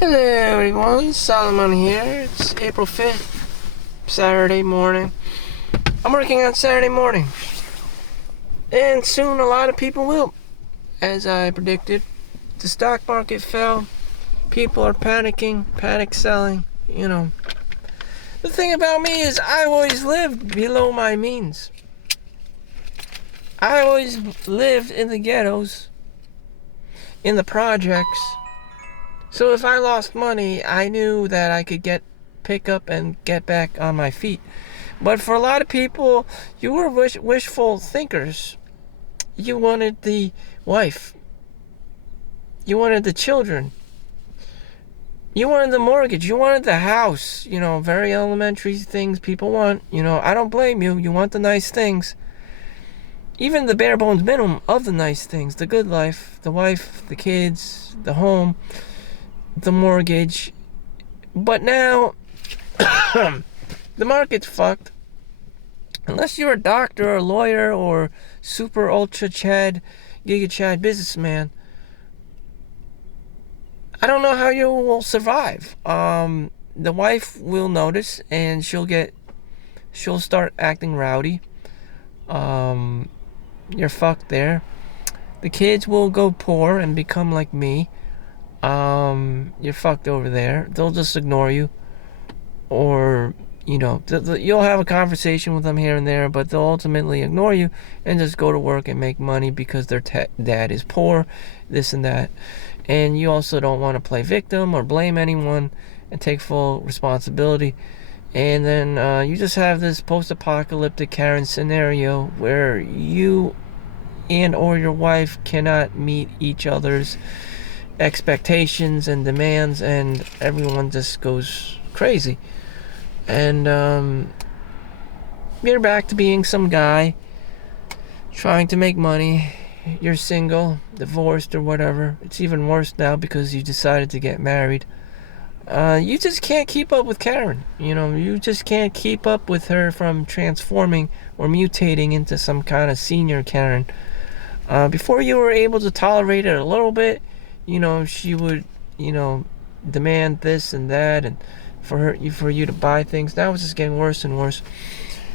Hello everyone, Solomon here. It's April 5th, Saturday morning. I'm working on Saturday morning. And soon a lot of people will. As I predicted, the stock market fell. People are panicking, panic selling, The thing about me is I always lived below my means. I always lived in the ghettos, in the projects. So if I lost money, I knew that I could pick up and get back on my feet. But for a lot of people, you were wishful thinkers. You wanted the wife. You wanted the children. You wanted the mortgage. You wanted the house. Very elementary things people want. I don't blame you. You want the nice things. Even the bare bones minimum of the nice things. The good life, the wife, the kids, the home, the mortgage. But now the market's fucked. Unless you're a doctor or a lawyer or super ultra chad, giga chad businessman, I don't know how you will survive. The wife will notice and she'll start acting rowdy. You're fucked there. The kids will go poor and become like me. You're fucked over there. They'll just ignore you. Or, you'll have a conversation with them here and there, but they'll ultimately ignore you and just go to work and make money because their dad is poor, this and that. And you also don't want to play victim or blame anyone and take full responsibility. And then you just have this post-apocalyptic Karen scenario where you and or your wife cannot meet each other's expectations and demands, and everyone just goes crazy. And you're back to being some guy trying to make money. You're single, divorced, or whatever. It's even worse now because you decided to get married. You just can't keep up with Karen. You just can't keep up with her from transforming or mutating into some kind of senior Karen. Before you were able to tolerate it a little bit, she would, demand this and that, and for you to buy things. Now it's just getting worse and worse.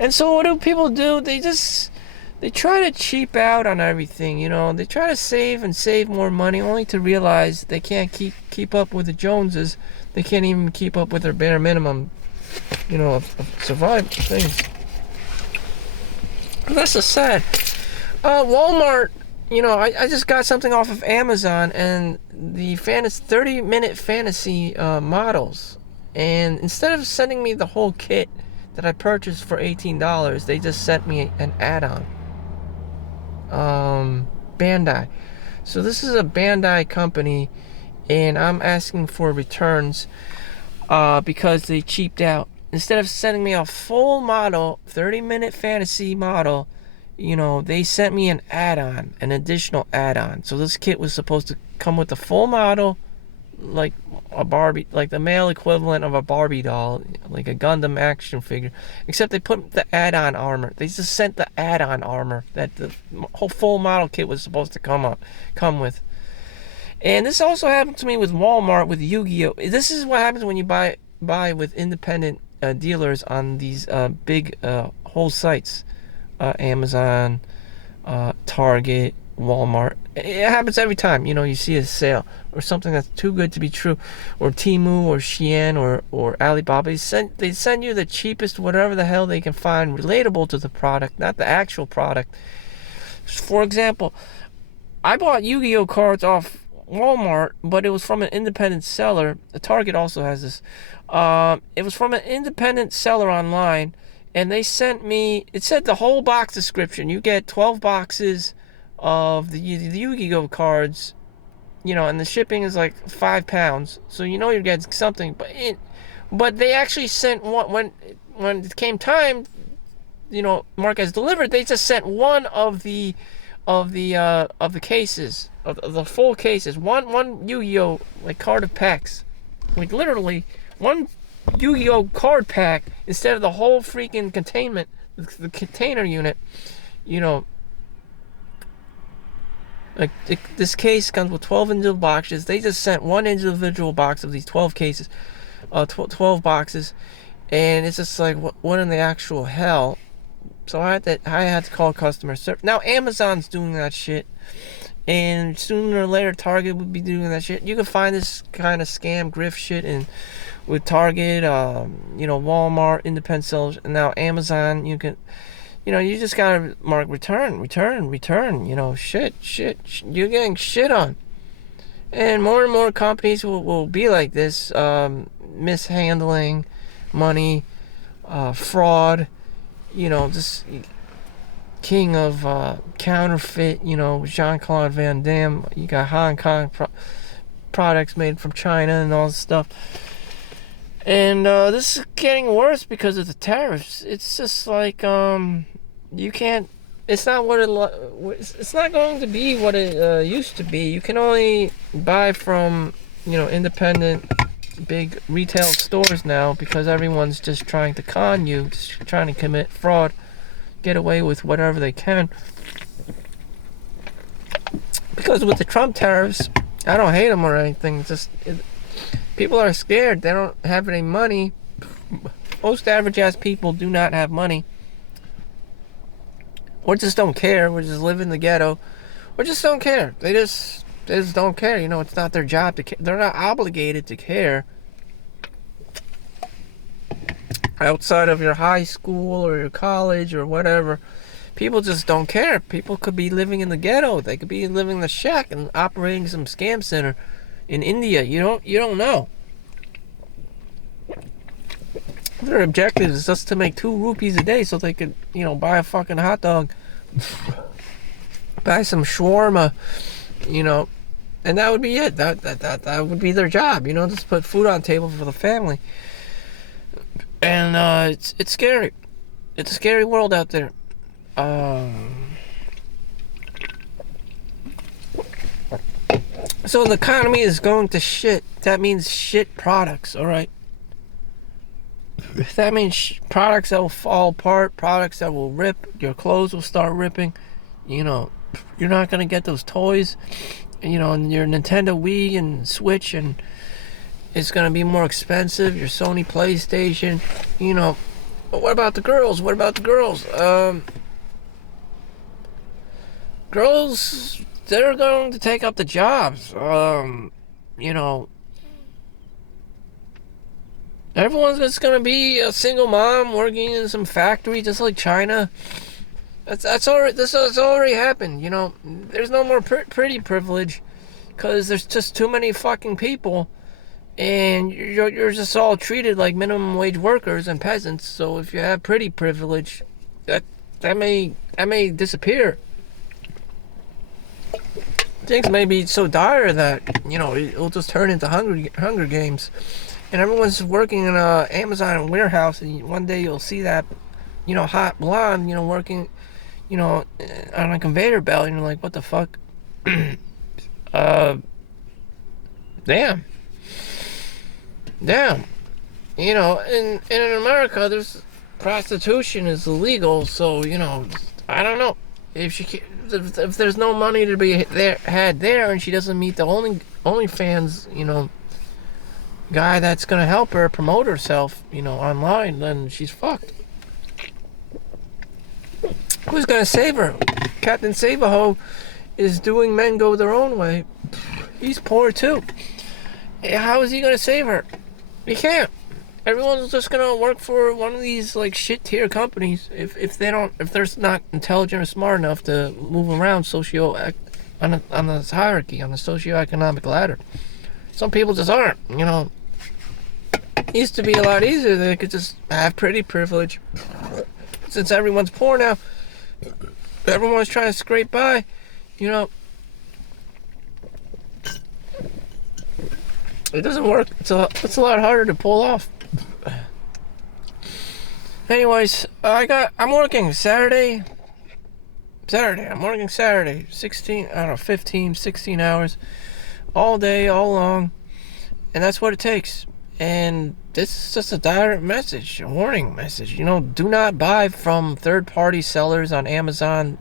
And so what do people do? They try to cheap out on everything. They try to save more money, only to realize they can't keep up with the Joneses. They can't even keep up with their bare minimum, of survival things. And that's so sad. Walmart, I just got something off of Amazon, and the 30-minute fantasy models. And instead of sending me the whole kit that I purchased for $18, they just sent me an add-on. Bandai. So this is a Bandai company, and I'm asking for returns because they cheaped out. Instead of sending me a full model, 30-minute fantasy model, they sent me an add-on, an additional add-on. So this kit was supposed to come with the full model, like a Barbie, like the male equivalent of a Barbie doll, like a Gundam action figure, except they put the add-on armor. They just sent the add-on armor that the whole full model kit was supposed to come with. And this also happened to me with Walmart with Yu-Gi-Oh. This is what happens when you buy with independent dealers on these big whole sites, Amazon, Target, Walmart. It happens every time, you see a sale or something that's too good to be true, or Temu or Shein or Alibaba. They send you the cheapest whatever the hell they can find relatable to the product, not the actual product. For example, I bought Yu-Gi-Oh cards off Walmart, but it was from an independent seller. Target also has this. It was from an independent seller online, and they sent me, it said the whole box description. You get 12 boxes of the Yu-Gi-Oh cards, and the shipping is like £5, so you're getting something. But they actually sent one when it came time, mark as delivered. They just sent one of the cases of the full cases, one Yu-Gi-Oh like card of packs, like literally one Yu-Gi-Oh card pack instead of the whole freaking containment, the container unit, Like this case comes with 12 individual boxes. They just sent one individual box of these 12 cases, 12 boxes, and it's just like what in the actual hell? So I had to call customer service. Now Amazon's doing that shit, and sooner or later Target would be doing that shit. You can find this kind of scam grift shit in with Target, Walmart, independent sellers, and now Amazon. You can. You just gotta mark return. Shit. You're getting shit on. And more companies will be like this, mishandling money, fraud, this king of counterfeit, Jean-Claude Van Damme. You got Hong Kong products made from China and all this stuff. And this is getting worse because of the tariffs. It's just like you can't. It's not it's not going to be what it used to be. You can only buy from independent big retail stores now because everyone's just trying to con you, just trying to commit fraud, get away with whatever they can. Because with the Trump tariffs, I don't hate them or anything. People are scared. They don't have any money. Most average ass people do not have money. Or just don't care. We just live in the ghetto. Or just don't care. They just don't care. It's not their job to care. They're not obligated to care. Outside of your high school or your college or whatever, people just don't care. People could be living in the ghetto. They could be living in the shack and operating some scam center in India. You don't know. Their objective is just to make 2 rupees a day so they could, buy a fucking hot dog, buy some shawarma, and that would be it. That would be their job, just put food on the table for the family. And it's scary. It's a scary world out there. So the economy is going to shit. That means shit products, all right? That means products that will fall apart, products that will rip, your clothes will start ripping, you're not going to get those toys, and your Nintendo Wii and Switch, and it's going to be more expensive, your Sony PlayStation, But what about the girls? Girls, they're going to take up the jobs, Everyone's just gonna be a single mom working in some factory, just like China. That's already. This has already happened. There's no more pretty privilege, because there's just too many fucking people, and you're just all treated like minimum wage workers and peasants. So if you have pretty privilege, that may disappear. Things may be so dire that it'll just turn into Hunger Games. And everyone's working in a Amazon warehouse, and one day you'll see that, hot blonde, working, on a conveyor belt, and you're like, what the fuck? Damn. In America, there's prostitution is illegal, so I don't know if there's no money to be had there, and she doesn't meet the OnlyFans, guy that's gonna help her promote herself, online, then she's fucked. Who's gonna save her? Captain Save-A-Ho is doing men go their own way. He's poor too. How is he gonna save her? He can't. Everyone's just gonna work for one of these like shit tier companies if they're not intelligent or smart enough to move around on the hierarchy, on the socioeconomic ladder. Some people just aren't, It used to be a lot easier. They could just have pretty privilege. Since everyone's poor now, everyone's trying to scrape by, It doesn't work. It's a lot harder to pull off. Anyways, I'm working Saturday. I'm working Saturday. 15, 16 hours. All day, all long, and that's what it takes. And this is just a direct message, a warning message. Do not buy from third-party sellers on Amazon,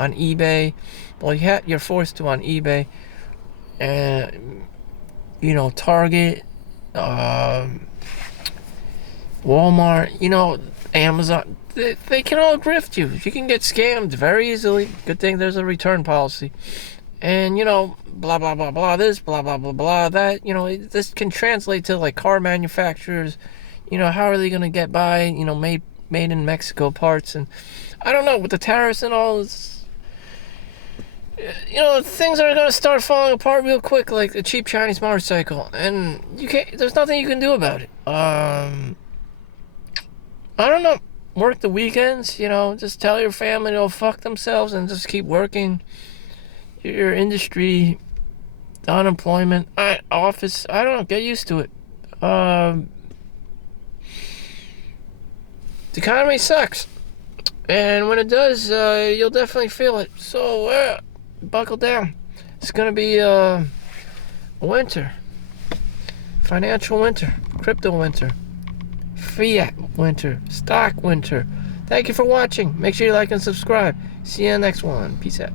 on eBay. Well, you're forced to on eBay. And, you know, Target, Walmart, you know, Amazon, they can all grift you. You can get scammed very easily. Good thing there's a return policy. And, you know, blah, blah, blah, blah, this, blah, blah, blah, blah, that. You know, this can translate to, like, car manufacturers. You know, how are they going to get by, you know, made in Mexico parts? And I don't know, with the tariffs and all, you know, things are going to start falling apart real quick, like a cheap Chinese motorcycle. And there's nothing you can do about it. I don't know. Work the weekends, you know, just tell your family to go fuck themselves and just keep working. Your industry, the unemployment, office, I don't know, get used to it. The economy sucks. And when it does, you'll definitely feel it. So, buckle down. It's going to be a winter. Financial winter. Crypto winter. Fiat winter. Stock winter. Thank you for watching. Make sure you like and subscribe. See you in the next one. Peace out.